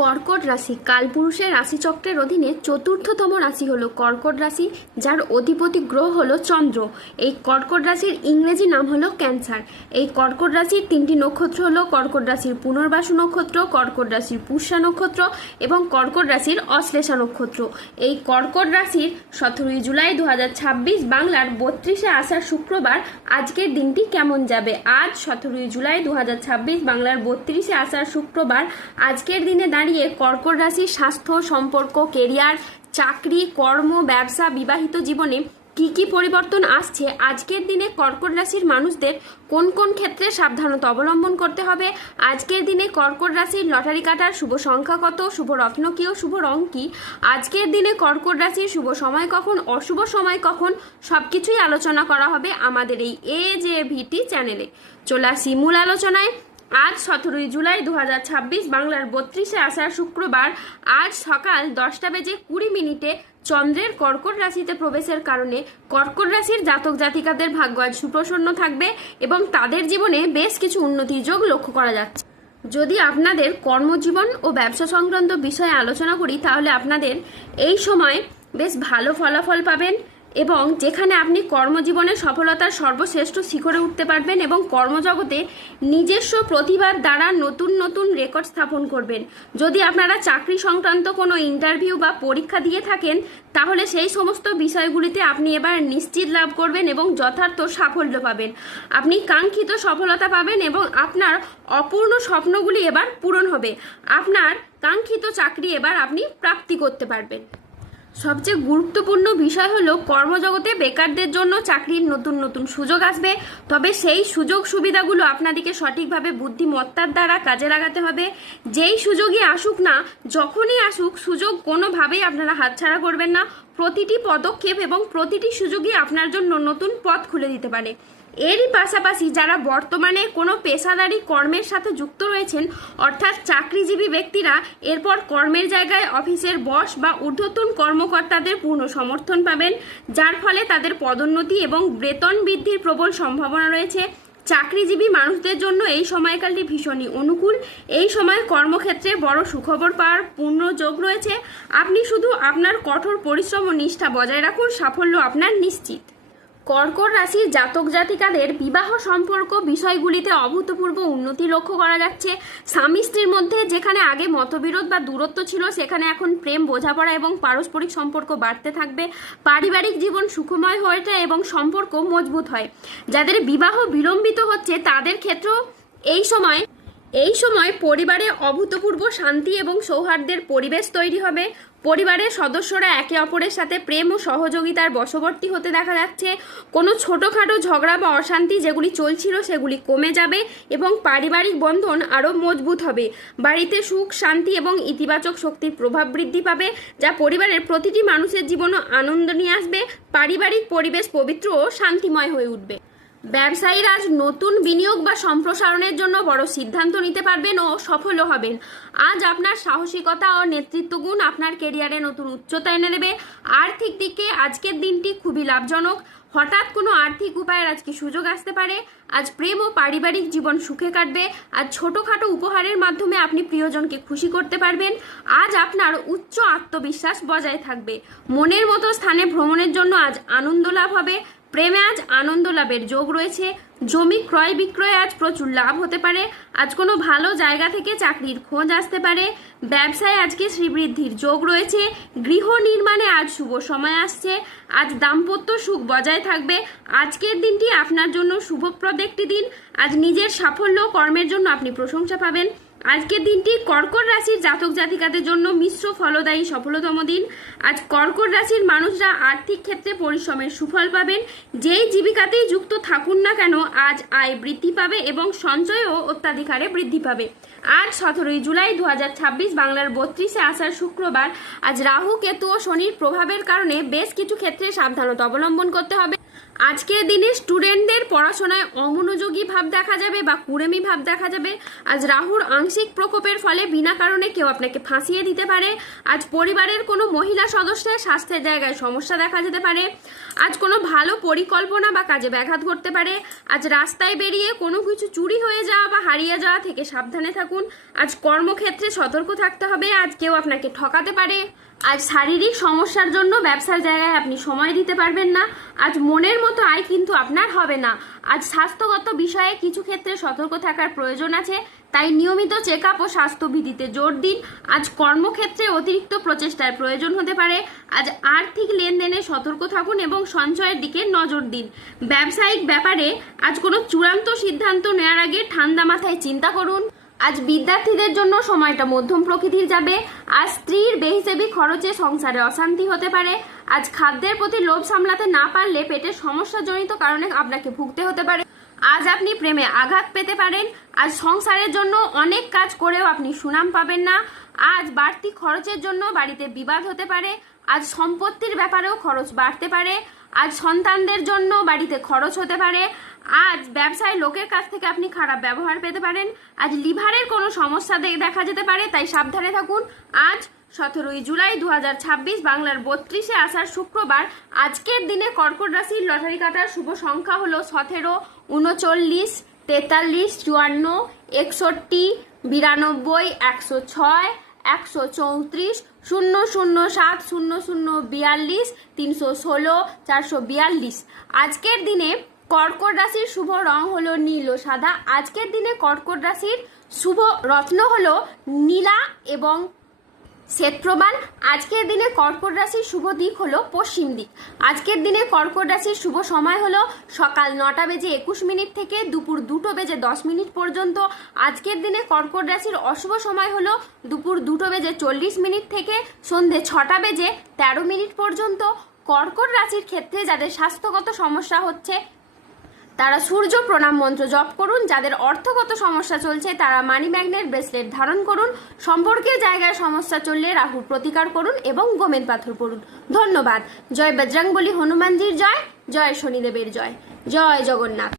কর্কট রাশি কালপুরুষের রাশিচক্রের অধীনে চতুর্থতম রাশি হলো কর্কট রাশি, যার অধিপতি গ্রহ হলো চন্দ্র। এই কর্কট রাশির ইংরেজি নাম হলো ক্যান্সার। এই কর্কট রাশির তিনটি নক্ষত্র হলো কর্কট রাশির পুনর্বাসু নক্ষত্র, কর্কট রাশির পুষ্যা নক্ষত্র এবং কর্কট রাশির অশ্লেষা নক্ষত্র। এই কর্কট রাশির 17 জুলাই 2026 বাংলার 32 আষাঢ় শুক্রবার আজকের দিনটি কেমন যাবে। আজ 17 জুলাই 2026 বাংলার 32 আষাঢ় শুক্রবার আজকের দিনে দাঁড়িয়ে কর্কট রাশির স্বাস্থ্য, সম্পর্ক, কেরিয়ার, চাকরি, কর্ম, ব্যবসা, বিবাহিত জীবনে কি কি পরিবর্তন আসছে, আজকের দিনে কর্কট রাশির মানুষদের কোন কোন ক্ষেত্রে সাবধানতা অবলম্বন করতে হবে, আজকের দিনে কর্কট রাশির লটারি কাটার শুভ সংখ্যা কত, শুভ রত্ন কি ও শুভ রং কি, আজকের দিনে কর্কট রাশির শুভ সময় কখন, অশুভ সময় কখন, সবকিছুই আলোচনা করা হবে আমাদের এই AJVT চ্যানেলে। চলে আসি মূল আলোচনায়। আজ 17 জুলাই 2026 বাংলার 32 আষাঢ় শুক্রবার আজ সকাল 10:20 চন্দ্রের কর্কট রাশিতে প্রবেশের কারণে কর্কট রাশির জাতক জাতিকাদের ভাগ্য আজ সুপ্রসন্ন থাকবে এবং তাদের জীবনে বেশ কিছু উন্নতির যোগ লক্ষ্য করা যাচ্ছে। যদি আপনাদের কর্মজীবন ও ব্যবসা সংক্রান্ত বিষয়ে আলোচনা করি, তাহলে আপনাদের এই সময় বেশ ভালো ফলাফল পাবেন এবং যেখানে আপনি কর্মজীবনে সফলতার সর্বশ্রেষ্ঠ শিখরে উঠতে পারবেন এবং কর্মজগতে নিজস্ব প্রতিভার দ্বারা নতুন নতুন রেকর্ড স্থাপন করবেন। যদি আপনারা চাকরি সংক্রান্ত কোনো ইন্টারভিউ বা পরীক্ষা দিয়ে থাকেন, তাহলে সেই সমস্ত বিষয়গুলিতে আপনি এবার নিশ্চিত লাভ করবেন এবং যথার্থ সাফল্য পাবেন। আপনি কাঙ্ক্ষিত সফলতা পাবেন এবং আপনার অপূর্ণ স্বপ্নগুলি এবার পূরণ হবে। আপনার কাঙ্ক্ষিত চাকরি এবার আপনি প্রাপ্তি করতে পারবেন। সবচেয়ে গুরুত্বপূর্ণ বিষয় হলো কর্মজগতে বেকারদের জন্য চাকরির নতুন নতুন সুযোগ আসবে, তবে সেই সুযোগ সুবিধাগুলো আপনাদেরকে সঠিকভাবে বুদ্ধিমত্তার দ্বারা কাজে লাগাতে হবে। যেই সুযোগই আসুক না, যখনই আসুক, সুযোগ কোনোভাবেই আপনারা হাতছাড়া করবেন না। প্রতিটি পদক্ষেপ এবং প্রতিটি সুযোগই আপনার জন্য নতুন পথ খুলে দিতে পারে। এরই পাশাপাশি যারা বর্তমানে কোনো পেশাদারি কর্মের সাথে যুক্ত রয়েছেন, অর্থাৎ চাকরিজীবী ব্যক্তিরা, এরপর কর্মের জায়গায় অফিসের বস বা ঊর্ধ্বতন কর্মকর্তাদের পূর্ণ সমর্থন পাবেন, যার ফলে তাদের পদোন্নতি এবং বেতন বৃদ্ধির প্রবল সম্ভাবনা রয়েছে। চাকরিজীবী মানুষদের জন্য এই সময়কালটি ভীষণই অনুকূল। এই সময় কর্মক্ষেত্রে বড় সুখবর পাওয়ার পূর্ণ যোগ রয়েছে। আপনি শুধু আপনার কঠোর পরিশ্রম ও নিষ্ঠা বজায় রাখুন, সাফল্য আপনার নিশ্চিত। কর্কট রাশির জাতক জাতিকাদের বিবাহ সম্পর্ক বিষয়গুলিতে অভূতপূর্ব উন্নতি লক্ষ্য করা যাচ্ছে। স্বামী স্ত্রীর মধ্যে যেখানে আগে মতবিরোধ বা দূরত্ব ছিল, সেখানে এখন প্রেম, বোঝাপড়া এবং পারস্পরিক সম্পর্ক বাড়তে থাকবে। পারিবারিক জীবন সুখময় হয়ে ওঠে এবং সম্পর্ক মজবুত হয়। যাদের বিবাহ বিলম্বিত হচ্ছে, তাদের ক্ষেত্রেও এই সময় পরিবারে অভূতপূর্ব শান্তি এবং সৌহার্দ্যের পরিবেশ তৈরি হবে। পরিবারের সদস্যরা একে অপরের সাথে প্রেম ও সহযোগিতার বশবর্তী হতে দেখা যাচ্ছে। কোনো ছোটোখাটো ঝগড়া বা অশান্তি যেগুলি চলছিল, সেগুলি কমে যাবে এবং পারিবারিক বন্ধন আরও মজবুত হবে। বাড়িতে সুখ, শান্তি এবং ইতিবাচক শক্তির প্রভাব বৃদ্ধি পাবে, যা পরিবারের প্রতিটি মানুষের জীবনে আনন্দ নিয়ে আসবে। পারিবারিক পরিবেশ পবিত্র ও শান্তিময় হয়ে উঠবে। ব্যবসায়ীরা আজ নতুন বিনিয়োগ বা সম্প্রসারণের জন্য বড় সিদ্ধান্ত নিতে পারবেন ও সফল হবেন। আজ আপনার সাহসিকতা ও নেতৃত্ব গুণ আপনার কেরিয়ারে নতুন উচ্চতা এনে দেবে। আর্থিক দিকে আজকের দিনটি খুবই লাভজনক। হঠাৎ কোনো আর্থিক উপায়ের আজকে সুযোগ আসতে পারে। আজ প্রেম ও পারিবারিক জীবন সুখে কাটবে। আজ ছোটোখাটো উপহারের মাধ্যমে আপনি প্রিয়জনকে খুশি করতে পারবেন। আজ আপনার উচ্চ আত্মবিশ্বাস বজায় থাকবে। মনের মতো স্থানে ভ্রমণের জন্য আজ আনন্দ লাভ হবে। প্রেমে আজ আনন্দ লাভের যোগ রয়েছে। জমি ক্রয় বিক্রয়ে আজ প্রচুর লাভ হতে পারে। আজ কোনো ভালো জায়গা থেকে চাকরির খোঁজ আসতে পারে। ব্যবসায় আজকে শ্রীবৃদ্ধির যোগ রয়েছে। গৃহ নির্মাণে আজ শুভ সময় আসছে। আজ দাম্পত্য সুখ বজায় থাকবে। আজকের দিনটি আপনার জন্য শুভপ্রদ একটি দিন। আজ নিজের সাফল্য কর্মের জন্য আপনি প্রশংসা পাবেন। আজকের দিনটি কর্কট রাশির জাতক জাতিকাদের জন্য মিশ্র ফলদায়ী সফলতম দিন। আজ কর্কট রাশির মানুষরা আর্থিক ক্ষেত্রে পরিশ্রমের সুফল পাবেন। যেই জীবিকাতেই যুক্ত থাকুন না কেন, আজ আয় বৃদ্ধি পাবে এবং সঞ্চয়ও অত্যাধিক হারে বৃদ্ধি পাবে। আজ 17 জুলাই 2026 বাংলার 32 আষাঢ় শুক্রবার আজ রাহু, কেতু ও শনির প্রভাবের কারণে বেশ কিছু ক্ষেত্রে সাবধানতা অবলম্বন করতে হবে। আজকের দিনে স্টুডেন্টদের পড়াশোনায় অমনোযোগী ভাব দেখা যাবে বা কুড়েমি ভাব দেখা যাবে। আজ রাহুর আংশিক প্রকোপের ফলে বিনা কারণে কেউ আপনাকে ফাঁসিয়ে দিতে পারে। আজ পরিবারের কোনো মহিলা সদস্যের স্বাস্থ্যের জায়গায় সমস্যা দেখা যেতে পারে। আজ কোনো ভালো পরিকল্পনা বা কাজে ব্যাঘাত ঘটতে পারে। আজ রাস্তায় বেরিয়ে কোনো কিছু চুরি হয়ে যাওয়া বা হারিয়ে যাওয়া থেকে সাবধানে থাকুন। আজ কর্মক্ষেত্রে সতর্ক থাকতে হবে। আজ কেউ আপনাকে ঠকাতে পারে। আজ শারীরিক সমস্যার জন্য ব্যবসার জায়গায় আপনি সময় দিতে পারবেন না। আজ মনের মতো আয় কিন্তু আপনার হবে না। আজ স্বাস্থ্যগত বিষয়ে কিছু ক্ষেত্রে সতর্ক থাকার প্রয়োজন আছে, তাই নিয়মিত চেক আপ ও স্বাস্থ্যবিধিতে জোর দিন। আজ কর্মক্ষেত্রে অতিরিক্ত প্রচেষ্টার প্রয়োজন হতে পারে। আজ আর্থিক লেনদেনে সতর্ক থাকুন এবং সঞ্চয়ের দিকে নজর দিন। ব্যবসায়িক ব্যাপারে আজ কোনো চূড়ান্ত সিদ্ধান্ত নেওয়ার আগে ঠান্ডা মাথায় চিন্তা করুন। আজ বিদ্যার্থীদের জন্য সময়টা মধ্যম প্রকৃতির যাবে। আজ স্ত্রীর বেহিসেবি খরচে সংসারে অশান্তি হতে পারে। আজ খাদ্যের প্রতি লোভ সামলাতে না পারলে পেটের সমস্যাজনিত কারণে আপনাকে ভুগতে হতে পারে। আজ আপনি প্রেমে আঘাত পেতে পারেন। আজ সংসারের জন্য অনেক কাজ করেও আপনি সুনাম পাবেন না। আজ বাড়তি খরচের জন্য বাড়িতে বিবাদ হতে পারে। আজ সম্পত্তির ব্যাপারেও খরচ বাড়তে পারে। আজ সন্তানদের জন্য বাড়িতে খরচ হতে পারে। আজ ব্যবসায় লোকের কাছ থেকে আপনি খারাপ ব্যবহার পেতে পারেন। আজ লিভারের কোনো সমস্যা দেখা যেতে পারে, তাই সাবধানে থাকুন। আজ 17 জুলাই 2026 বাংলার 32শে আষাঢ় শুক্রবার। আজকের দিনে কর্কট রাশির লটারি কাটার শুভ সংখ্যা হলো 17, 39, 43, 54, 61, 92, 106, 134, 007, 0042, 316, 442। আজকের দিনে কর্কট রাশির শুভ রং হলো নীল ও সাদা। আজকের দিনে কর্কট রাশির শুভ রত্ন হলো নীলা এবং শ্বেতপ্রবাল। আজকের দিনে কর্কট রাশির শুভ দিক হলো পশ্চিম দিক। আজকের দিনে কর্কট রাশির শুভ সময় হলো সকাল 9:21 থেকে দুপুর 2:10 পর্যন্ত। আজকের দিনে কর্কট রাশির অশুভ সময় হলো দুপুর 2:40 থেকে সন্ধে 6:13 পর্যন্ত। কর্কট রাশির ক্ষেত্রে যাদের স্বাস্থ্যগত সমস্যা হচ্ছে তারা সূর্য প্রণাম মন্ত্র জপ করুন। যাদের অর্থগত সমস্যা চলছে তারা মানি ম্যাগনেট ব্রেসলেট ধারণ করুন। সম্পর্কের জায়গায় সমস্যা চললে রাহুর প্রতিকার করুন এবং গোমেদ পাথর পড়ুন। ধন্যবাদ। জয় বজরংবলী হনুমানজির জয়, জয় শনিদেবের জয়, জয় জগন্নাথ।